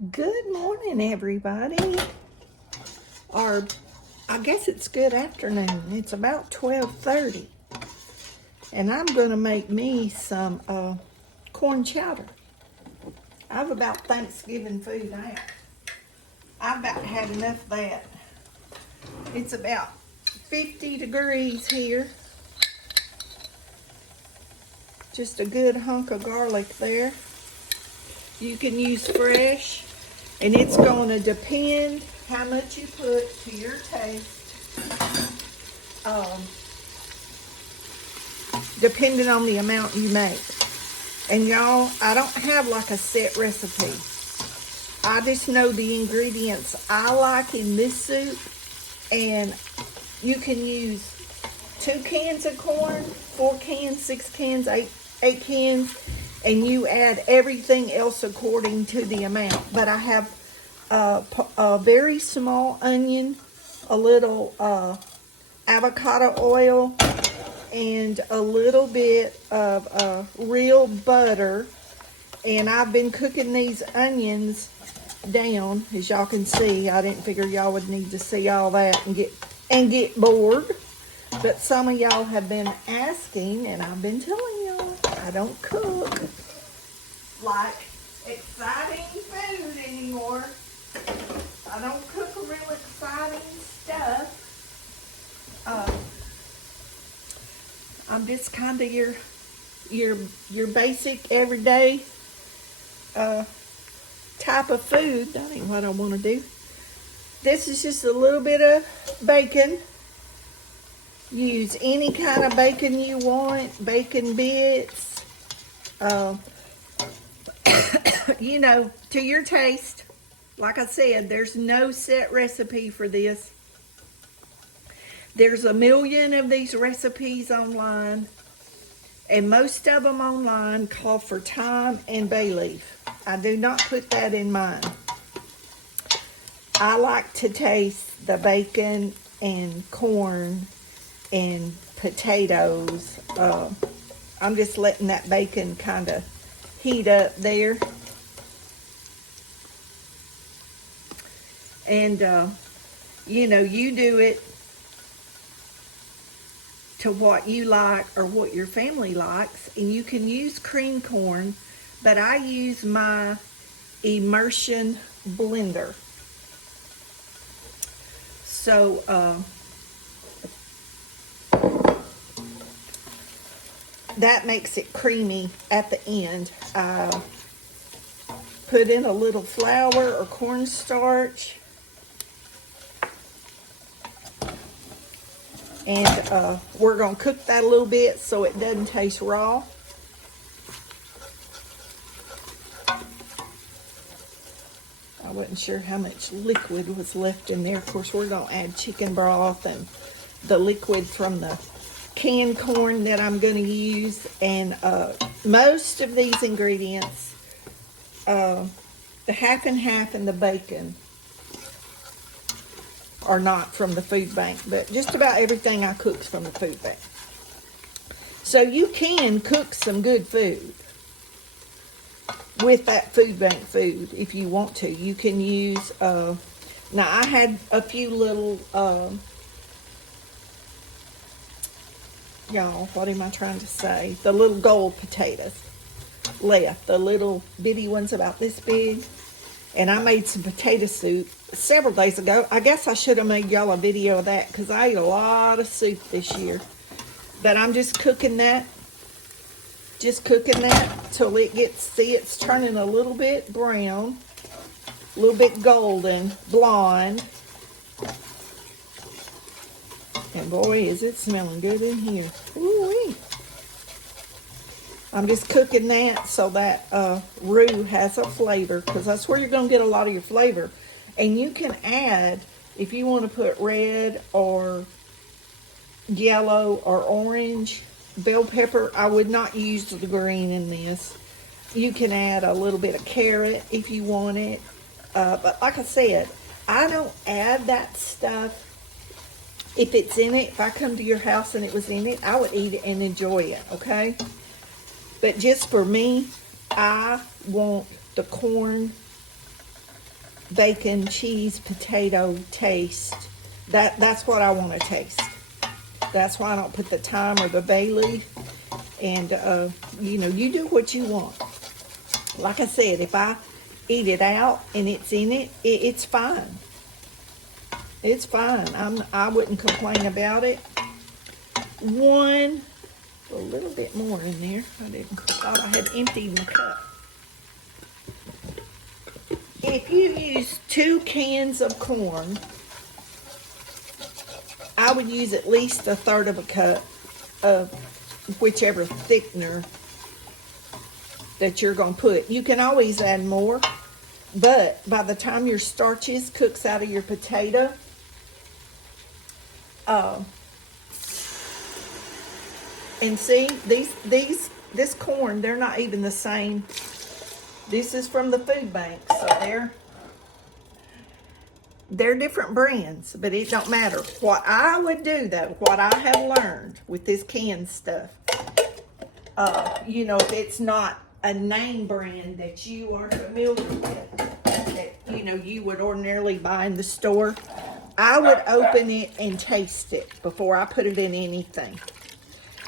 Good morning, everybody. Or I guess it's good afternoon. It's about 12:30. And I'm going to make me some corn chowder. I've about Thanksgiving food now. I've about had enough of that. It's about 50 degrees here. Just a good hunk of garlic there. You can use fresh. And it's going to depend how much you put to your taste. Depending on the amount you make. And y'all, I don't have like a set recipe. I just know the ingredients I like in this soup. And you can use 2 cans of corn, 4 cans, 6 cans, 8 cans. And you add everything else according to the amount. But I have a very small onion, a little avocado oil, and a little bit of real butter. And I've been cooking these onions down, as y'all can see. I didn't figure y'all would need to see all that and get bored. But some of y'all have been asking, and I've been telling y'all, I don't cook like exciting food anymore. I don't cook real exciting stuff. I'm just kind of your basic everyday type of food. That ain't what I want to do. This is just a little bit of bacon. Use any kind of bacon you want, bacon bits, you know, to your taste. Like I said, there's no set recipe for this. There's a million of these recipes online, and most of them online call for thyme and bay leaf. I do not put that in mine. I like to taste the bacon and corn and potatoes. I'm just letting that bacon kind of heat up there. And, you know, you do it to what you like or what your family likes. And you can use cream corn, but I use my immersion blender. So, that makes it creamy at the end. Put in a little flour or cornstarch. And we're going to cook that a little bit so it doesn't taste raw. I wasn't sure how much liquid was left in there. Of course, we're going to add chicken broth and the liquid from the canned corn that I'm going to use. And most of these ingredients, the half and half and the bacon, are not from the food bank, but just about everything I cook's from the food bank. So you can cook some good food with that food bank food if you want to. You can use, now I had a few little, y'all, what am I trying to say? The little gold potatoes left, the little bitty ones about this big. And I made some potato soup several days ago. I guess I should have made y'all a video of that because I ate a lot of soup this year. But I'm just cooking that. Just cooking that till it gets, see, it's turning a little bit brown. A little bit golden, blonde. And boy, is it smelling good in here. Ooh-wee. I'm just cooking that so that roux has a flavor, because that's where you're going to get a lot of your flavor. And you can add, if you want to put red or yellow or orange bell pepper. I would not use the green in this. You can add a little bit of carrot if you want it. But like I said, I don't add that stuff. If it's in it, if I come to your house and it was in it, I would eat it and enjoy it, okay? But just for me, I want the corn bacon, cheese, potato taste. That's what I want to taste. That's why I don't put the thyme or the bay leaf. And, you know, you do what you want. Like I said, if I eat it out and it's in it, it's fine. It's fine. I wouldn't complain about it. A little bit more in there. I thought I had emptied my cup. If you use 2 cans of corn, I would use at least 1/3 of a cup of whichever thickener that you're going to put. You can always add more, but by the time your starches cooks out of your potato, and see, this corn, they're not even the same. This is from the food bank, so they're different brands, but it don't matter. What I would do, though, what I have learned with this canned stuff, you know, if it's not a name brand that you are familiar with, that, you know, you would ordinarily buy in the store, I would open it and taste it before I put it in anything.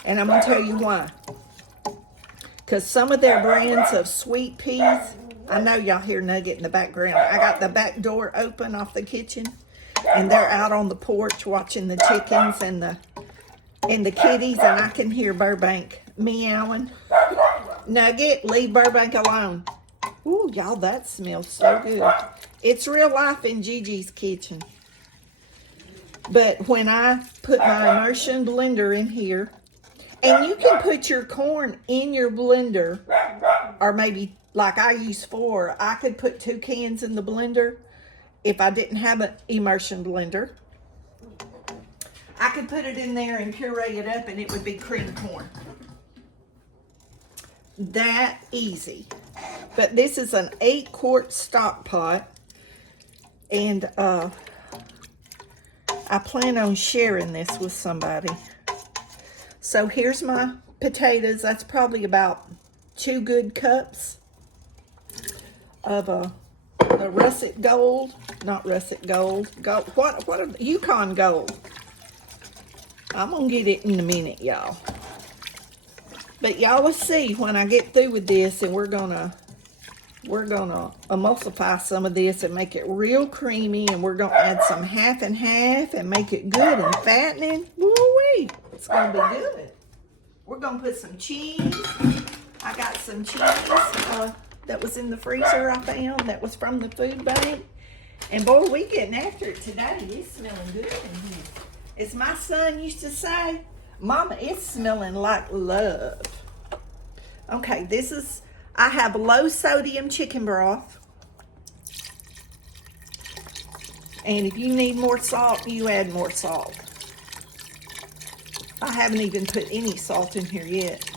And I'm going to tell you why. Because some of their brands of sweet peas, I know y'all hear Nugget in the background. I got the back door open off the kitchen, and they're out on the porch watching the chickens and the kitties, and I can hear Burbank meowing. Nugget, leave Burbank alone. Ooh, y'all, that smells so good. It's real life in Gigi's kitchen. But when I put my immersion blender in here, and you can put your corn in your blender, or maybe like I use 4, I could put 2 cans in the blender if I didn't have an immersion blender. I could put it in there and puree it up and it would be cream corn. That easy. But this is an 8-quart stock pot, and I plan on sharing this with somebody. So here's my potatoes. That's probably about 2 good cups of a russet gold, not russet gold, what are Yukon gold. I'm gonna get it in a minute, y'all. But y'all will see when I get through with this, and we're gonna emulsify some of this and make it real creamy, and we're gonna add some half and half and make it good and fattening. Woo-wee! It's gonna be good. We're gonna put some cheese. I got some cheese that was in the freezer I found that was from the food bank. And boy, we getting after it today. It's smelling good in here. As my son used to say, Mama, it's smelling like love. Okay, I have low sodium chicken broth. And if you need more salt, you add more salt. I haven't even put any salt in here yet.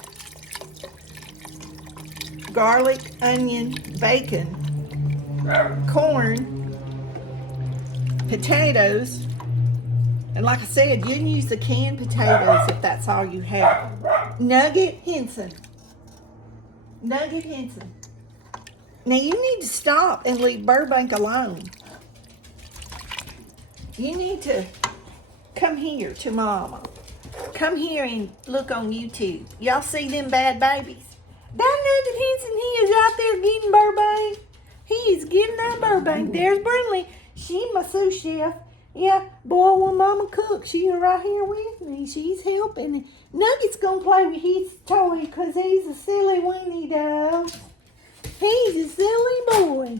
Garlic, onion, bacon, corn, potatoes, and like I said, you can use the canned potatoes if that's all you have. Nugget Henson. Nugget Henson. Now you need to stop and leave Burbank alone. You need to come here to Mama. Come here and look on YouTube. Y'all see them bad babies? That Nugget Henson, he is out there getting Burbank. He is getting that Burbank. There's Brinley. She my sous chef. Yeah, boy, when Mama cooks, she's right here with me. She's helping. Nugget's gonna play with his toy because he's a silly weenie dog. He's a silly boy.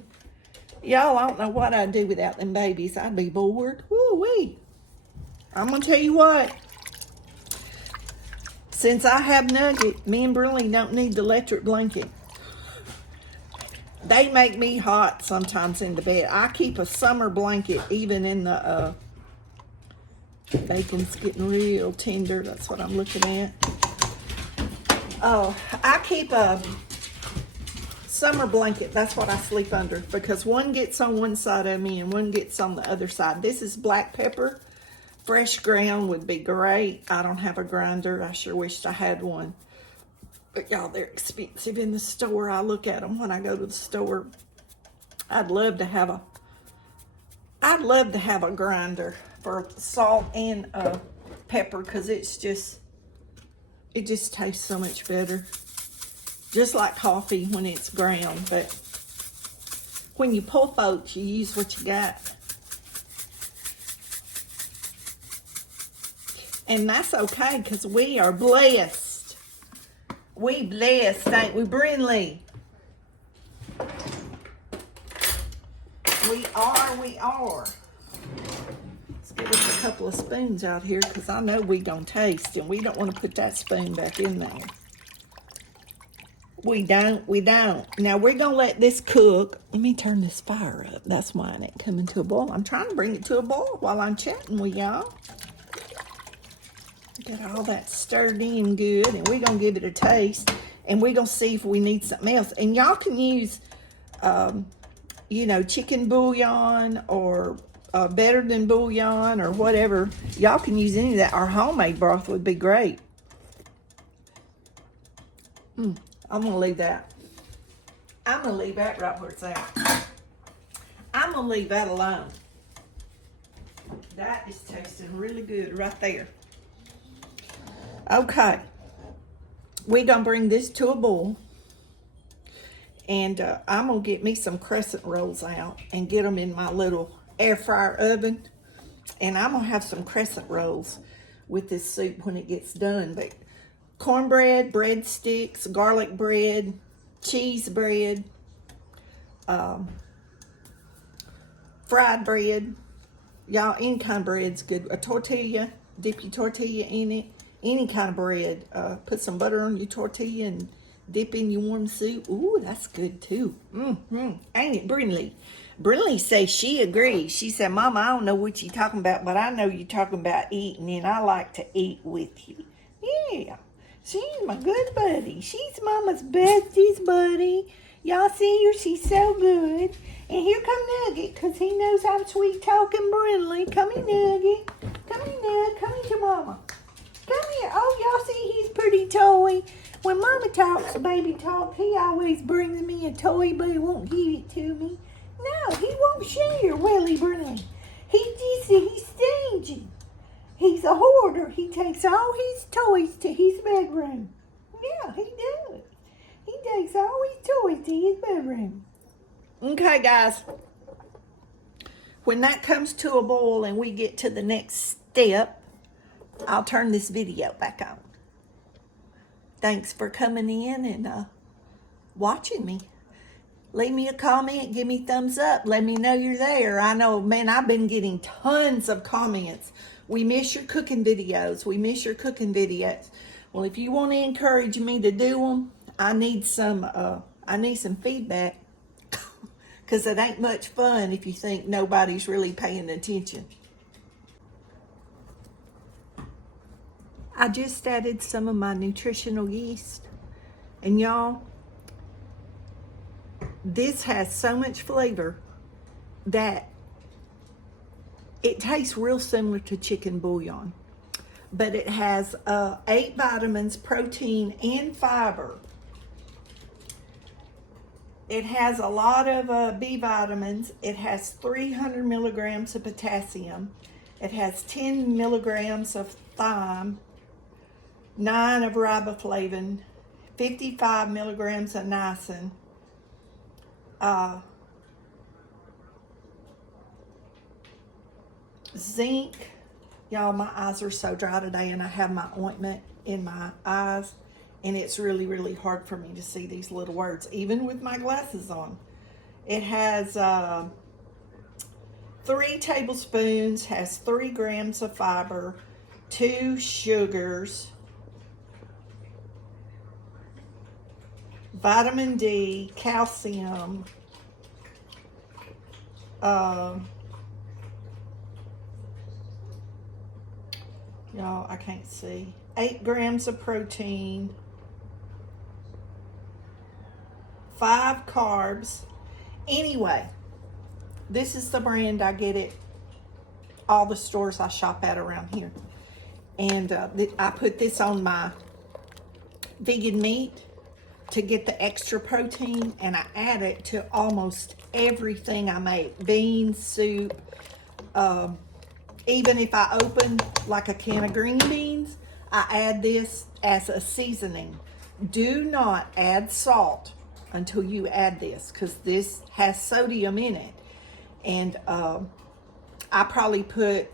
Y'all, I don't know what I'd do without them babies. I'd be bored. Woo-wee. I'm gonna tell you what. Since I have Nugget, me and Brinley don't need the electric blanket. They make me hot sometimes in the bed. I keep a summer blanket even in the, bacon's getting real tender. That's what I'm looking at. I keep a summer blanket. That's what I sleep under because one gets on one side of me and one gets on the other side. This is black pepper. Fresh ground would be great. I don't have a grinder. I sure wished I had one. But y'all, they're expensive in the store. I look at them when I go to the store. I'd love to have I'd love to have a grinder for salt and pepper, because it just tastes so much better. Just like coffee when it's ground, but when you pull folks, you use what you got. And that's okay, because we are blessed. We blessed, ain't we, Brinley? We are. Let's give us a couple of spoons out here, because I know we gonna taste, and we don't want to put that spoon back in there. We don't. Now we're gonna let this cook. Let me turn this fire up. That's why it ain't coming to a boil. I'm trying to bring it to a boil while I'm chatting with y'all. Get all that stirred in good, and we're gonna give it a taste, and we're gonna see if we need something else. And y'all can use, you know, chicken bouillon or better than bouillon or whatever. Y'all can use any of that. Our homemade broth would be great. I'm gonna leave that. I'm gonna leave that right where it's at. I'm gonna leave that alone. That is tasting really good right there. Okay, we're gonna bring this to a boil, and I'm gonna get me some crescent rolls out and get them in my little air fryer oven, and I'm gonna have some crescent rolls with this soup when it gets done. But cornbread, breadsticks, garlic bread, cheese bread, fried bread, y'all, any kind of bread's good. A tortilla, dip your tortilla in it. Any kind of bread. Put some butter on your tortilla and dip in your warm soup. Ooh, that's good too. Ain't it, Brinley? Brinley says she agrees. She said, Mama, I don't know what you're talking about, but I know you're talking about eating, and I like to eat with you. Yeah, she's my good buddy. She's Mama's bestest buddy. Y'all see her? She's so good. And here come Nugget, because he knows I'm sweet-talking Brinley. Come here, Nugget. Come here, Nugget. Come here to Mama. Come here. Oh, y'all see his pretty toy. When Mama talks baby talk, he always brings me a toy, but he won't give it to me. No, he won't share, will he, Brinley? He's stingy. He's a hoarder. He takes all his toys to his bedroom. Yeah, he does. He takes all his toys to his bedroom. Okay, guys. When that comes to a boil and we get to the next step, I'll turn this video back on. Thanks for coming in and watching me. Leave me a comment, give me thumbs up, let me know you're there. I know, man, I've been getting tons of comments. We miss your cooking videos. We miss your cooking videos. Well, if you want to encourage me to do them, I need some feedback, because it ain't much fun if you think nobody's really paying attention. I just added some of my nutritional yeast, and y'all, this has so much flavor that it tastes real similar to chicken bouillon, but it has 8 vitamins, protein, and fiber. It has a lot of B vitamins. It has 300 milligrams of potassium. It has 10 milligrams of thyme, 9 of riboflavin, 55 milligrams of niacin, zinc. Y'all, my eyes are so dry today, and I have my ointment in my eyes, and it's really, really hard for me to see these little words, even with my glasses on. It has 3 tablespoons, has 3 grams of fiber, 2 sugars, vitamin D, calcium, y'all, I can't see, 8 grams of protein, 5 carbs. Anyway, this is the brand I get at all the stores I shop at around here. And I put this on my vegan meat to get the extra protein, and I add it to almost everything I make. Beans, soup, Even if I open like a can of green beans, I add this as a seasoning. Do not add salt until you add this, because this has sodium in it. And I probably put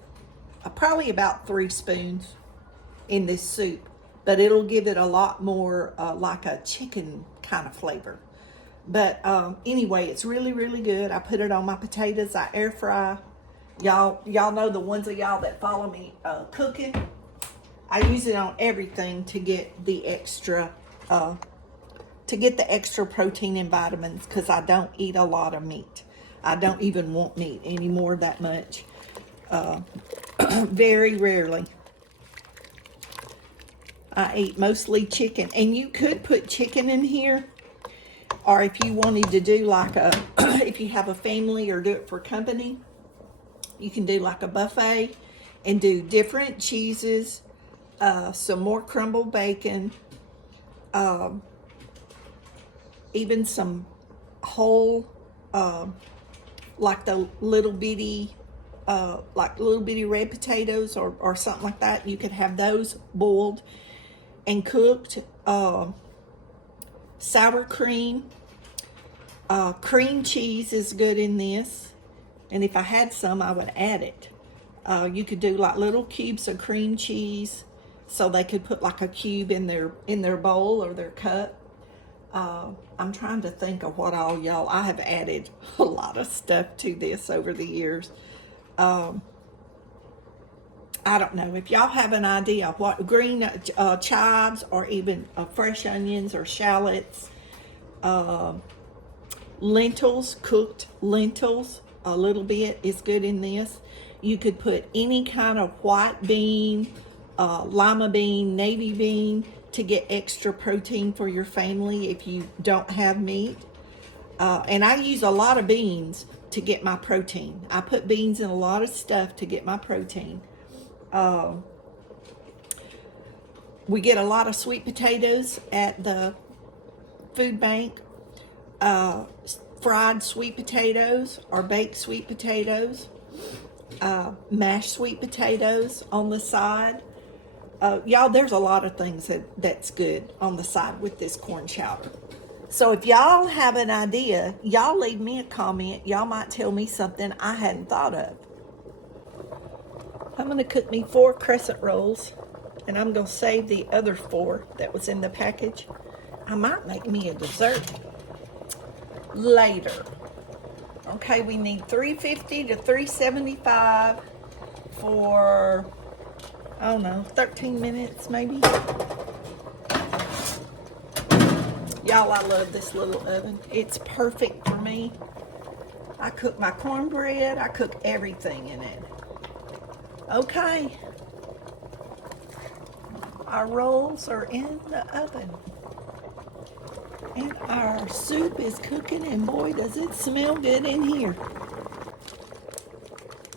probably about 3 spoons in this soup, but it'll give it a lot more like a chicken kind of flavor. But anyway, it's really, really good. I put it on my potatoes. I air fry. Y'all know, the ones of y'all that follow me cooking, I use it on everything to get the extra protein and vitamins, because I don't eat a lot of meat. I don't even want meat anymore that much. Very rarely. I eat mostly chicken, and you could put chicken in here, or if you wanted to do like if you have a family or do it for company, you can do like a buffet and do different cheeses, some more crumbled bacon, even some whole, like the little bitty red potatoes or something like that. You could have those boiled and cooked. Sour cream, cream cheese is good in this. And if I had some, I would add it. You could do like little cubes of cream cheese, so they could put like a cube in their bowl or their cup. I'm trying to think of what all y'all. I have added a lot of stuff to this over the years. I don't know if y'all have an idea of what green chives, or even fresh onions or shallots, lentils, cooked lentils. A little bit is good in this. You could put any kind of white bean, lima bean, navy bean, to get extra protein for your family if you don't have meat. And I use a lot of beans to get my protein. I put beans in a lot of stuff to get my protein. We get a lot of sweet potatoes at the food bank. Fried sweet potatoes or baked sweet potatoes, mashed sweet potatoes on the side. Y'all, there's a lot of things that's good on the side with this corn chowder. So if y'all have an idea, y'all leave me a comment. Y'all might tell me something I hadn't thought of. I'm going to cook me 4 crescent rolls, and I'm going to save the other 4 that was in the package. I might make me a dessert later. Okay, we need 350 to 375 for, I don't know, 13 minutes maybe. Y'all, I love this little oven. It's perfect for me. I cook my cornbread. I cook everything in it. Okay. Our rolls are in the oven. And our soup is cooking, and boy, does it smell good in here.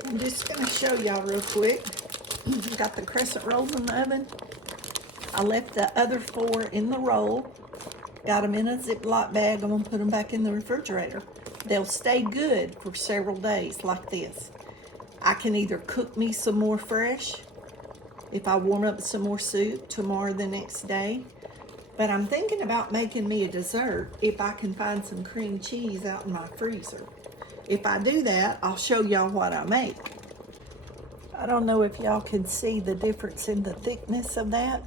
I'm just going to show y'all real quick. Got the crescent rolls in the oven. I left the other 4 in the roll. Got them in a Ziploc bag. I'm going to put them back in the refrigerator. They'll stay good for several days like this. I can either cook me some more fresh if I warm up some more soup tomorrow, the next day. But I'm thinking about making me a dessert if I can find some cream cheese out in my freezer. If I do that, I'll show y'all what I make. I don't know if y'all can see the difference in the thickness of that,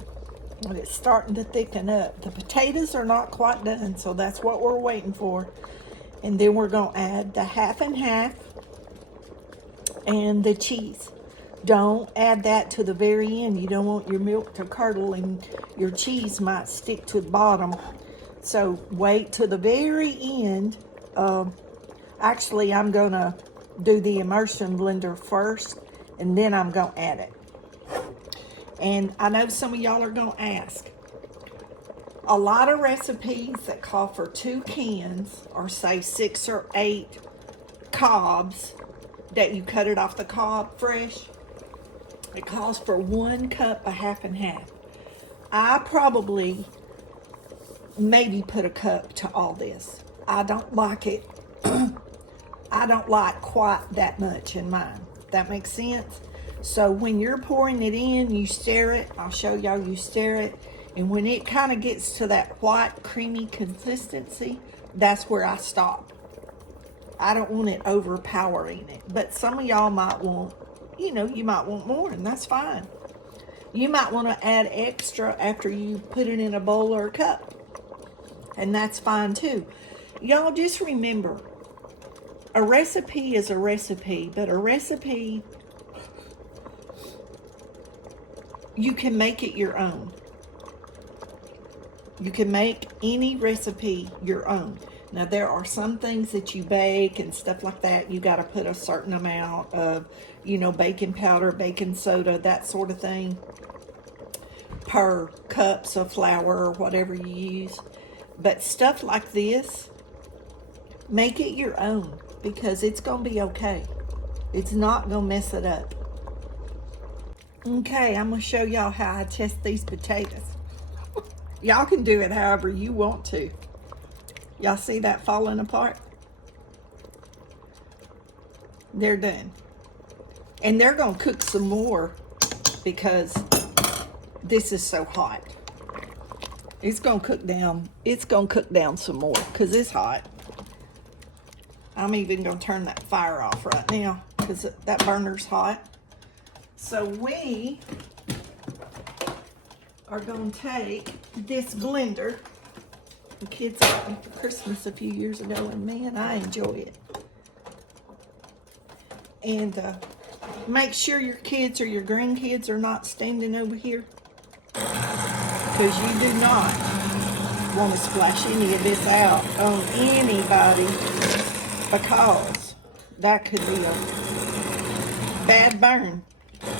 but it's starting to thicken up. The potatoes are not quite done, so that's what we're waiting for. And then we're going to add the half and half and the cheese. Don't add that to the very end. You don't want your milk to curdle and your cheese might stick to the bottom. So wait to the very end. Actually, I'm going to do the immersion blender first, and then I'm going to add it. And I know some of y'all are going to ask. A lot of recipes that call for 2 cans, or say 6 or 8 cobs, that you cut it off the cob fresh, it calls for 1 cup of half and half. I probably maybe put a cup to all this. I don't like it. I don't like quite that much in mine. That makes sense? So when you're pouring it in, you stir it. I'll show y'all, you stir it. And when it kind of gets to that white, creamy consistency, that's where I stop. I don't want it overpowering it. But some of y'all might want, you know, you might want more, and that's fine. You might want to add extra after you put it in a bowl or a cup. And that's fine too. Y'all just remember, a recipe is a recipe, but a recipe, you can make it your own. You can make any recipe your own. Now, there are some things that you bake and stuff like that. You got to put a certain amount of, you know, baking powder, baking soda, that sort of thing, per cups of flour or whatever you use. But stuff like this, make it your own, because it's going to be okay. It's not going to mess it up. Okay, I'm going to show y'all how I test these potatoes. Y'all can do it however you want to. Y'all see that falling apart? They're done. And they're going to cook some more because this is so hot. It's going to cook down. It's going to cook down some more because it's hot. I'm even going to turn that fire off right now because that burner's hot. So we are going to take this blender. The kids got me for Christmas a few years ago, and man, I enjoy it. And make sure your kids or your grandkids are not standing over here, because you do not want to splash any of this out on anybody, because that could be a bad burn,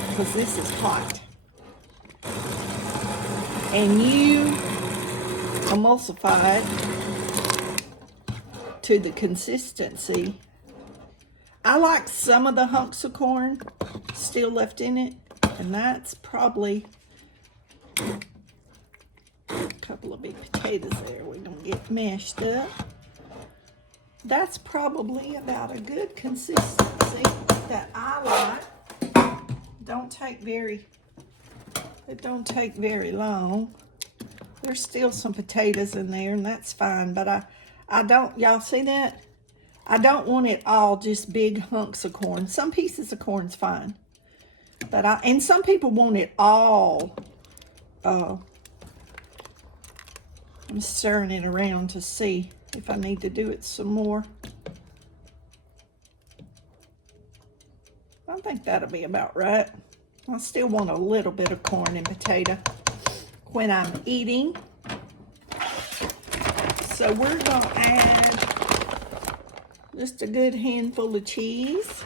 because this is hot. And you emulsify it to the consistency. I like some of the hunks of corn still left in it, and that's probably a couple of big potatoes there. We don't get mashed up. That's probably about a good consistency that I like. It don't take very long. There's still some potatoes in there, and that's fine, but I don't, y'all see that? I don't want it all just big hunks of corn. Some pieces of corn's fine, but and some people want it all. I'm stirring it around to see if I need to do it some more. I think that'll be about right. I still want a little bit of corn and potato when I'm eating. So we're going to add just a good handful of cheese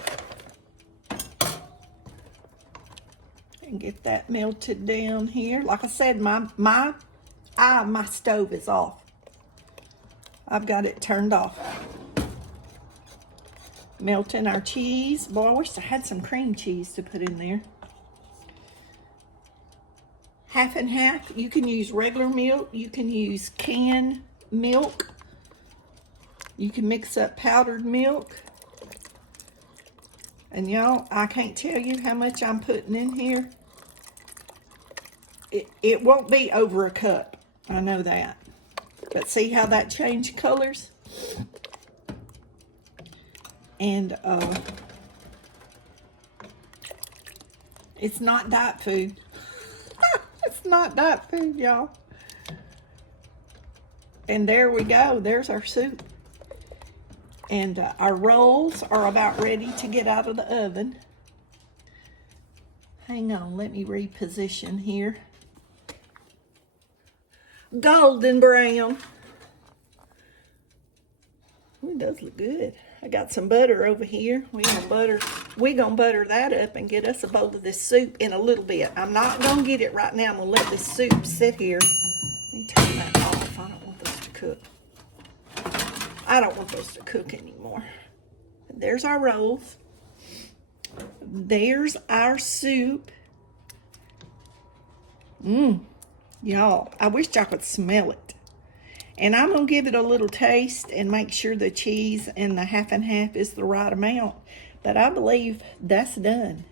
and get that melted down here. Like I said, my stove is off. I've got it turned off. Melting our cheese. Boy, I wish I had some cream cheese to put in there. Half and half. You can use regular milk. You can use canned milk. You can mix up powdered milk. And y'all, I can't tell you how much I'm putting in here. It won't be over a cup. I know that. But see how that changed colors? And it's not diet food. It's not diet food, y'all. And there we go. There's our soup. And our rolls are about ready to get out of the oven. Hang on, let me reposition here. Golden brown. Ooh, it does look good. I got some butter over here. We're gonna butter that up and get us a bowl of this soup in a little bit. I'm not gonna get it right now. I'm gonna let this soup sit here. Let me turn that off. I don't want those to cook. I don't want those to cook anymore. There's our rolls. There's our soup. Y'all, I wish y'all could smell it. And I'm going to give it a little taste and make sure the cheese and the half and half is the right amount. But I believe that's done.